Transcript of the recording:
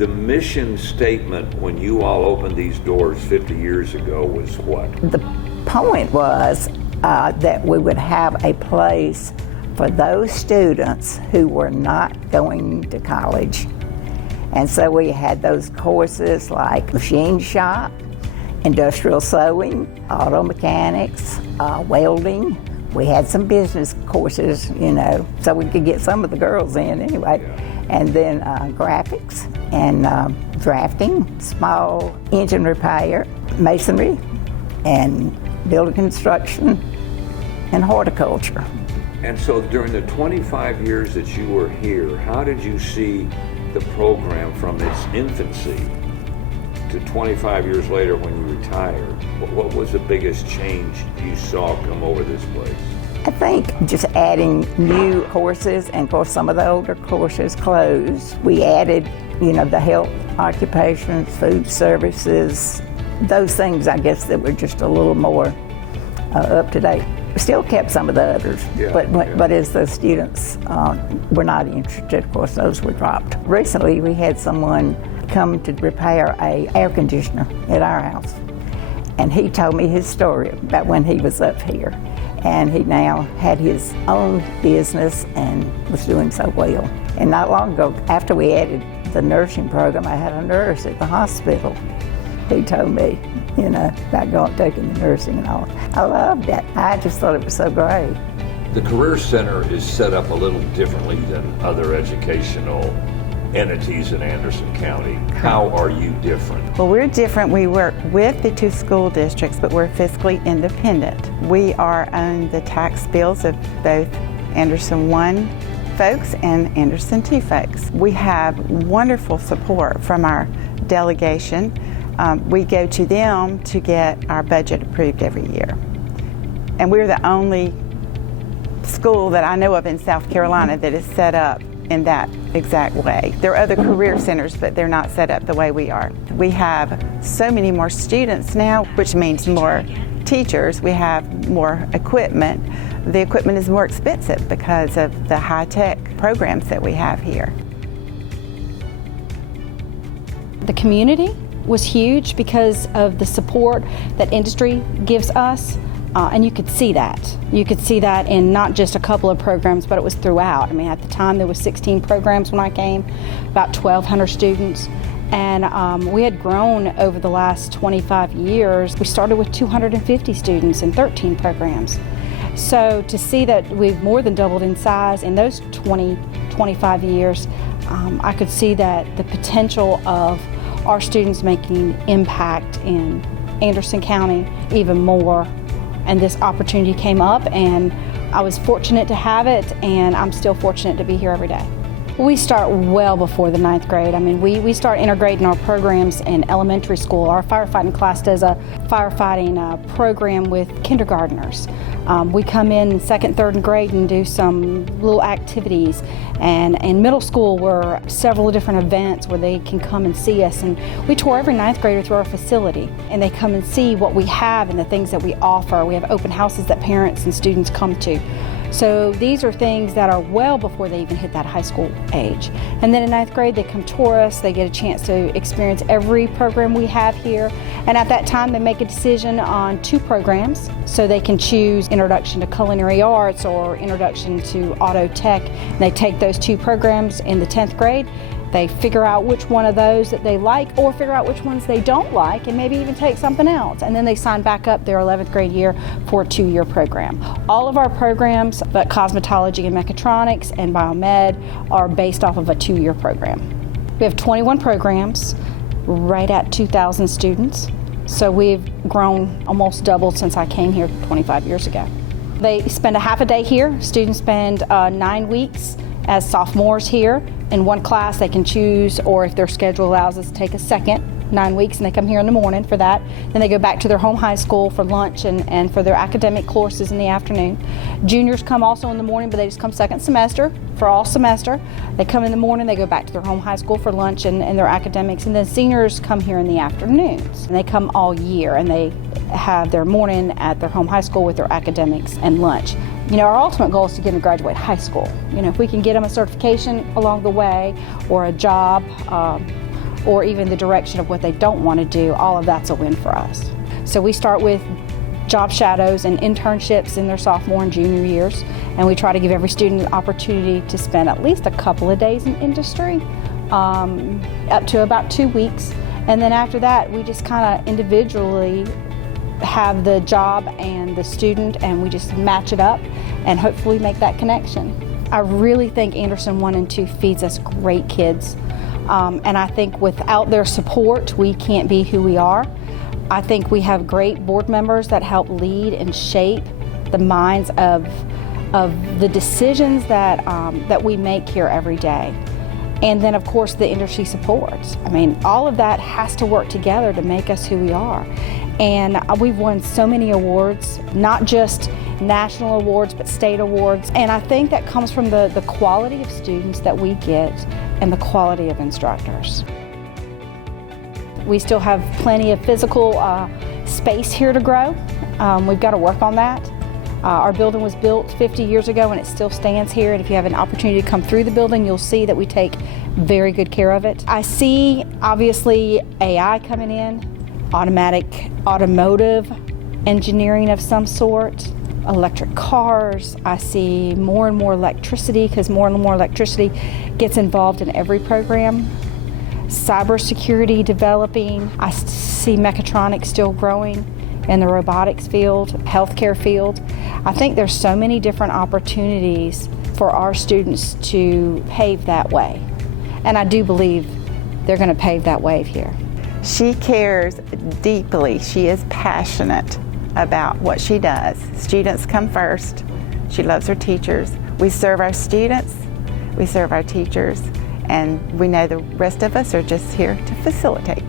The mission statement when you all opened these doors 50 years ago was what? The point was that we would have a place for those students who were not going to college. And so we had those courses like machine shop, industrial sewing, auto mechanics, welding. We had some business courses, so we could get some of the girls in anyway. And then graphics and drafting, small engine repair, masonry, and building construction, and horticulture. And so during the 25 years that you were here, how did you see the program from its infancy to 25 years later when you retired? What was the biggest change you saw come over this place? I think just adding new courses, and of course some of the older courses closed. We added, the health occupations, food services, those things I guess that were just a little more up to date. We still kept some of the others, but as the students were not interested, of course those were dropped. Recently we had someone come to repair an air conditioner at our house, and he told me his story about when he was up here. And he now had his own business and was doing so well. And not long ago, after we added the nursing program, I had a nurse at the hospital. He told me, about taking the nursing and all. I loved that. I just thought it was so great. The Career Center is set up a little differently than other educational entities in Anderson County. How are you different? Well, we're different. We work with the two school districts, but we're fiscally independent. We are on the tax bills of both Anderson 1 folks and Anderson 2 folks. We have wonderful support from our delegation. We go to them to get our budget approved every year. And we're the only school that I know of in South Carolina that is set up in that exact way. There are other career centers, but they're not set up the way we are. We have so many more students now, which means more teachers. We have more equipment. The equipment is more expensive because of the high-tech programs that we have here. The community was huge because of the support that industry gives us. And you could see that. You could see that in not just a couple of programs, but it was throughout. I mean, at the time there was 16 programs when I came, about 1,200 students. And we had grown over the last 25 years. We started with 250 students in 13 programs. So to see that we've more than doubled in size in those 25 years, I could see that the potential of our students making impact in Anderson County even more. And this opportunity came up, and I was fortunate to have it, and I'm still fortunate to be here every day. We start well before the 9th grade. I mean, we start integrating our programs in elementary school. Our firefighting class does a firefighting program with kindergartners. We come in 2nd, 3rd grade and do some little activities. And in middle school, were several different events where they can come and see us. And we tour every 9th grader through our facility, and they come and see what we have and the things that we offer. We have open houses that parents and students come to. So these are things that are well before they even hit that high school age. And then in 9th grade, they come tour us. They get a chance to experience every program we have here. And at that time, they make a decision on 2 programs. So they can choose Introduction to Culinary Arts or Introduction to Auto Tech. And they take those 2 programs in the 10th grade. They figure out which one of those that they like, or figure out which ones they don't like, and maybe even take something else. And then they sign back up their 11th grade year for a 2-year program. All of our programs, but cosmetology and mechatronics and biomed, are based off of a 2-year program. We have 21 programs, right at 2,000 students. So we've grown almost doubled since I came here 25 years ago. They spend a half a day here. Students spend 9 weeks as sophomores here. In one class they can choose, or if their schedule allows us, to take a second 9 weeks, and they come here in the morning for that. Then they go back to their home high school for lunch and for their academic courses in the afternoon. Juniors come also in the morning, but they just come second semester for all semester. They come in the morning, they go back to their home high school for lunch and their academics, and then seniors come here in the afternoons. And they come all year, and they have their morning at their home high school with their academics and lunch. You know, our ultimate goal is to get them to graduate high school. You know, if we can get them a certification along the way, or a job, or even the direction of what they don't want to do, all of that's a win for us. So we start with job shadows and internships in their sophomore and junior years, and we try to give every student an opportunity to spend at least a couple of days in industry, up to about 2 weeks. And then after that, we just kind of individually have the job and the student, and we just match it up and hopefully make that connection. I really think Anderson 1 and 2 feeds us great kids, and I think without their support, we can't be who we are. I think we have great board members that help lead and shape the minds of the decisions that we make here every day. And then, of course, the industry supports. I mean, all of that has to work together to make us who we are. And we've won so many awards, not just national awards, but state awards. And I think that comes from the quality of students that we get and the quality of instructors. We still have plenty of physical space here to grow. We've got to work on that. Our building was built 50 years ago and it still stands here, and if you have an opportunity to come through the building, you'll see that we take very good care of it. I see, obviously, AI coming in, automotive engineering of some sort, electric cars. I see more and more electricity, because more and more electricity gets involved in every program. Cybersecurity developing. I see mechatronics still growing in the robotics field, healthcare field. I think there's so many different opportunities for our students to pave that way. And I do believe they're going to pave that wave here. She cares deeply. She is passionate about what she does. Students come first. She loves her teachers. We serve our students, we serve our teachers, and we know the rest of us are just here to facilitate.